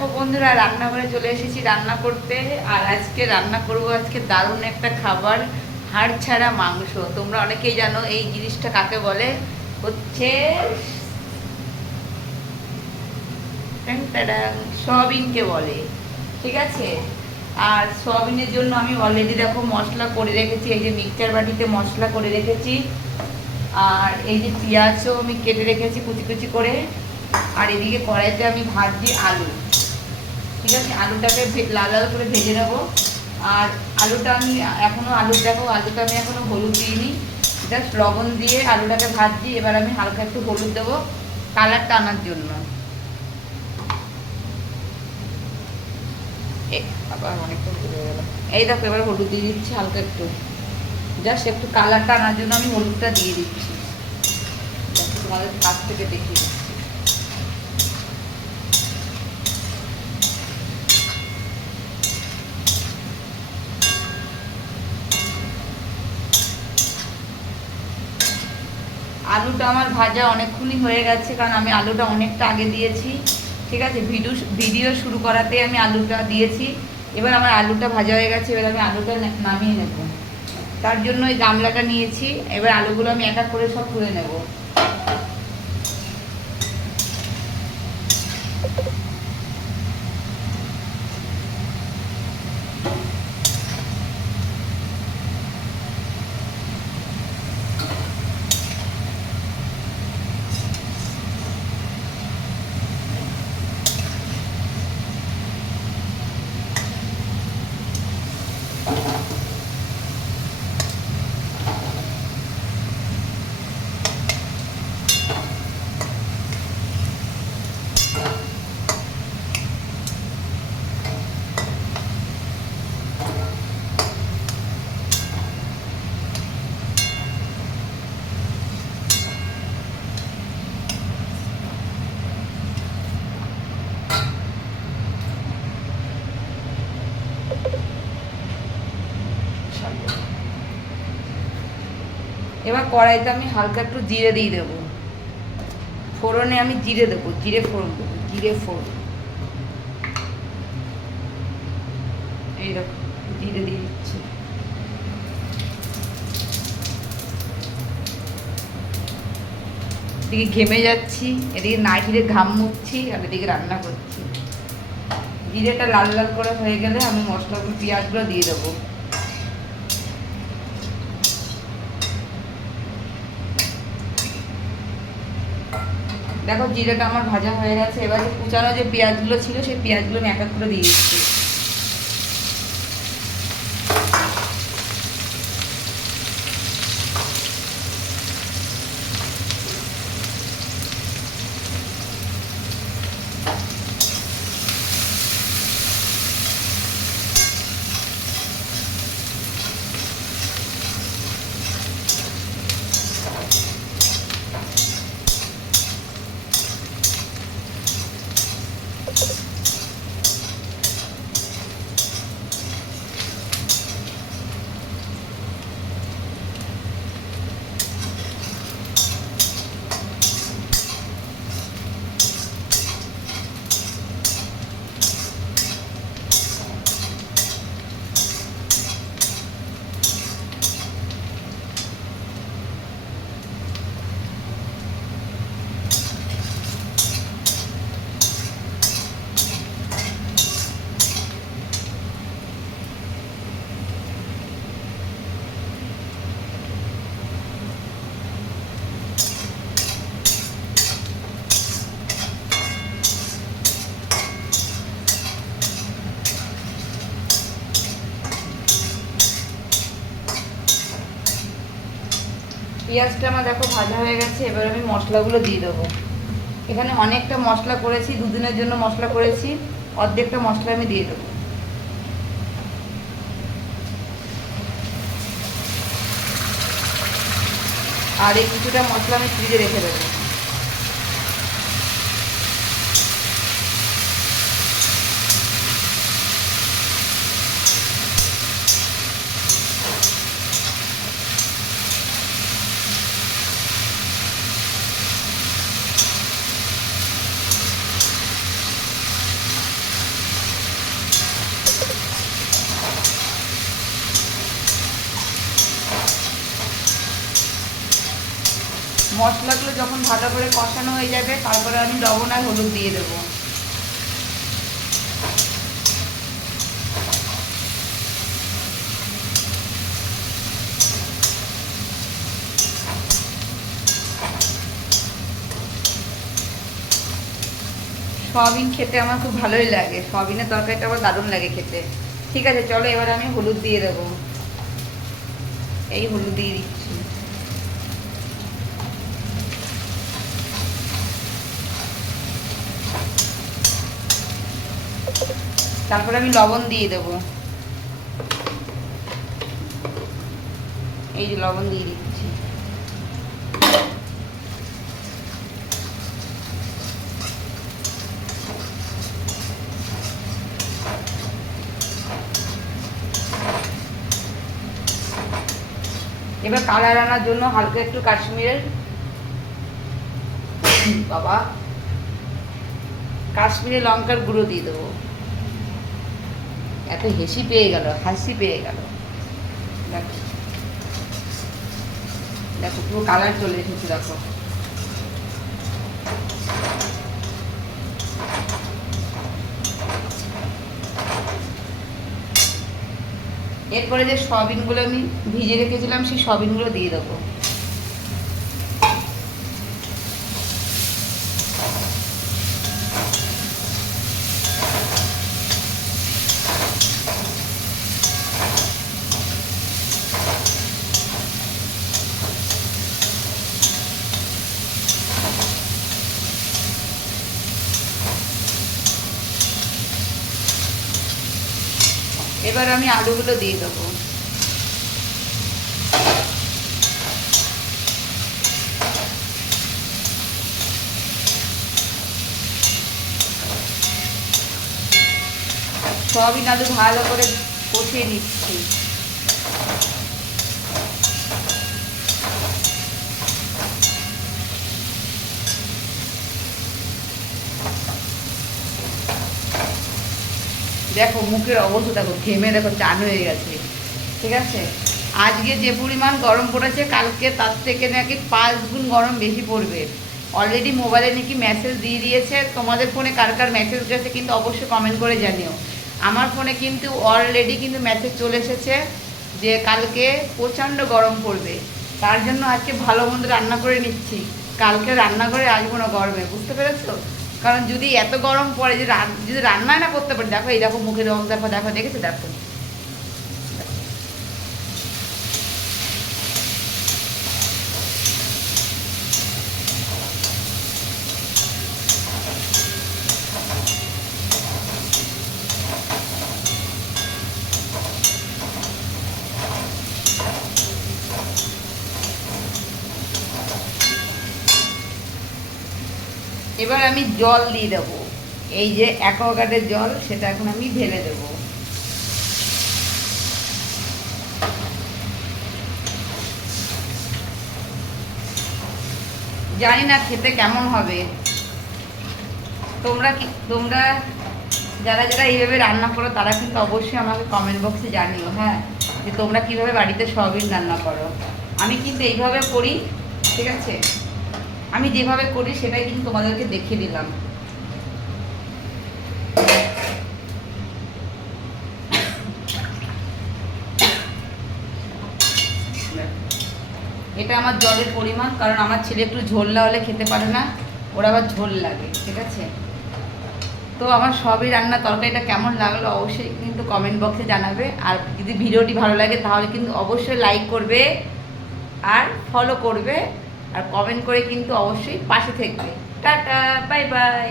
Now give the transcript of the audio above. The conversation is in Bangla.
দেখো বন্ধুরা, রান্নাঘরে চলে এসেছি রান্না করতে। আর আজকে রান্না করব, আজকে দারুণ একটা খাবার, হাড় ছাড়া মাংস। তোমরা অনেকেই জানো এই জিনিসটা কাকে বলে? হচ্ছে সয়াবিনকে বলে, ঠিক আছে? আর সয়াবিনের জন্য আমি অলরেডি দেখো মশলা করে রেখেছি, এই যে মিক্সচার বাটিতে মশলা করে রেখেছি। আর এই যে পেঁয়াজও আমি কেটে রেখেছি কুচি কুচি করে। আর এদিকে কড়াইতে আমি ভাজছি আলু। ঠিক আছে, আলুটাকে লাল লাল করে ভেজে নেব। আর আলুটা আমি এখনও আলু, দেখো আলুটা আমি এখনও হলুদ দিইনি। জাস্ট লবণ দিয়ে আলুটাকে ভাজছি, এবার আমি হালকা একটু হলুদ দেবো কালারটা আনার জন্য। আবার অনেকটা এই দেখো, এবার হলুদ দিয়ে দিচ্ছি হালকা একটু। জাস্ট একটু কালারটা আনার জন্য আমি হলুদটা দিয়ে দিচ্ছি। তোমাদের কাছ থেকে দেখিয়ে আলুটা আমার ভাজা অনেকক্ষণই হয়ে গেছে, কারণ আমি আলুটা অনেকটা আগে দিয়েছি। ঠিক আছে? ভিডিও ভিডিও শুরু করাতে আমি আলুটা দিয়েছি। এবার আমার আলুটা ভাজা হয়ে গেছে, এবার আমি আলুটা নামিয়ে নেব। তার জন্য ওই গামলাটা নিয়েছি। এবার আলুগুলো আমি একা করে সব তুলে নেব। এবার কড়াইতে আমি হালকা একটু জিরে দিয়ে দেবো। ফোড়নে আমি জিরে দেবো, জিরে ফোড়ন দেবো, জিরে ফোড়ন। এইরকম জিরে দিয়ে দিচ্ছি। এদিকে ঘেমে যাচ্ছি, এদিকে নাইটিতে ঘাম মুছছি আর এদিকে রান্না করছি। জিরেটা লাল লাল করে হয়ে গেলে আমি মশলাগুলো, পেঁয়াজগুলো দিয়ে দেবো। দেখো জিরাটা আমার ভাজা হয়ে গেছে, এবার কুচানো যে পেঁয়াজগুলো ছিল, সেই পেঁয়াজগুলো আমি এক এক করে দিয়ে দিচ্ছি। পেঁয়াজটা আমার দেখো ভাজা হয়ে গেছে, এবার আমি মশলাগুলো দিয়ে দেবো। এখানে অনেকটা মশলা করেছি, দুদিনের জন্য মশলা করেছি, অর্ধেকটা মশলা আমি দিয়ে দেবো। আর এই কিছুটা মশলা আমি ফ্রিজে রেখে দেবো। মশলাগুলো যখন ভালো করে কষানো হয়ে যাবে, তারপরে আমি লবণ আর হলুদ দিয়ে দেবো। সয়াবিন খেতে আমার খুব ভালোই লাগে। সয়াবিনের তরকারিটা আমার দারুণ লাগে খেতে। ঠিক আছে, চলো এবার আমি হলুদ দিয়ে দেবো। এই হলুদ দিয়ে দিচ্ছি। তারপরে আমি লবণ দিয়ে দেবো। এই যে লবণ দিয়ে দিচ্ছি। এবার কালার আনার জন্য হালকা একটু কাশ্মীরের বাবা কাশ্মীরি লঙ্কার গুঁড়ো দিয়ে দেবো। এত হেসি পেয়ে গেল, হাসি পেয়ে গেল। দেখো। দেখো, পুরো কালার চলে এসেছে, দেখো। এরপরে যে সয়াবিনগুলো আমি ভিজে রেখেছিলাম, সেই সয়াবিনগুলো দিয়ে দেবো। এবার আমি আলুগুলো দিয়ে দেবো। সয়াবিন আলু ভালো করে কষিয়ে নিচ্ছি। দেখো মুখের অবস্থা দেখো, ঘেমে দেখো, চান হয়ে গেছে। ঠিক আছে? আজকে যে পরিমাণ গরম পড়েছে, কালকে তার থেকে নাকি পাঁচ গুণ গরম বেশি পড়বে। অলরেডি মোবাইলে নাকি মেসেজ দিয়ে দিয়েছে। তোমাদের ফোনে কার কার মেসেজ গেছে কিন্তু অবশ্যই কমেন্ট করে জানিও। আমার ফোনে কিন্তু অলরেডি কিন্তু মেসেজ চলে এসেছে যে কালকে প্রচণ্ড গরম পড়বে। তার জন্য আজকে ভালো মন্দ রান্না করে নিচ্ছি। কালকে রান্না করে আসব না গরমে, বুঝতে পেরেছ? কারণ যদি এত গরম পড়ে যে রান্না যদি রান্নায় না করতে পারি, দেখো এই দেখো মুখের রং দেখো দেখো, দেখেছ? দেখো। এবার আমি জল দিয়ে দেবো। এই যে অ্যাকোয়াগার্ডের জল, সেটা এখন আমি ঢেলে দেবো। জানি না খেতে কেমন হবে। তোমরা কি, তোমরা যারা যারা এইভাবে রান্না করো, তারা কিন্তু অবশ্যই আমাকে কমেন্ট বক্সে জানিও হ্যাঁ? যে তোমরা কীভাবে বাড়িতে সয়াবিন রান্না করো। আমি কিন্তু এইভাবে করি, ঠিক আছে? আমি যেভাবে করি সেটাই কিন্তু তোমাদেরকে দেখিয়ে দিলাম। এটা আমার জলের পরিমাণ, কারণ আমার ছেলে একটু ঝোল না হলে খেতে পারে না, ওর আবার ঝোল লাগে, ঠিক আছে? তো আমার সবই রান্না তরকারিটা কেমন লাগল অবশ্যই কিন্তু কমেন্ট বক্সে জানাবে, আর যদি ভিডিওটি ভালো লাগে তাহলে কিন্তু অবশ্যই লাইক করবে আর ফলো করবে। আর কমেন্ট করে কিন্তু অবশ্যই পাশে থাকবে। Tata bye bye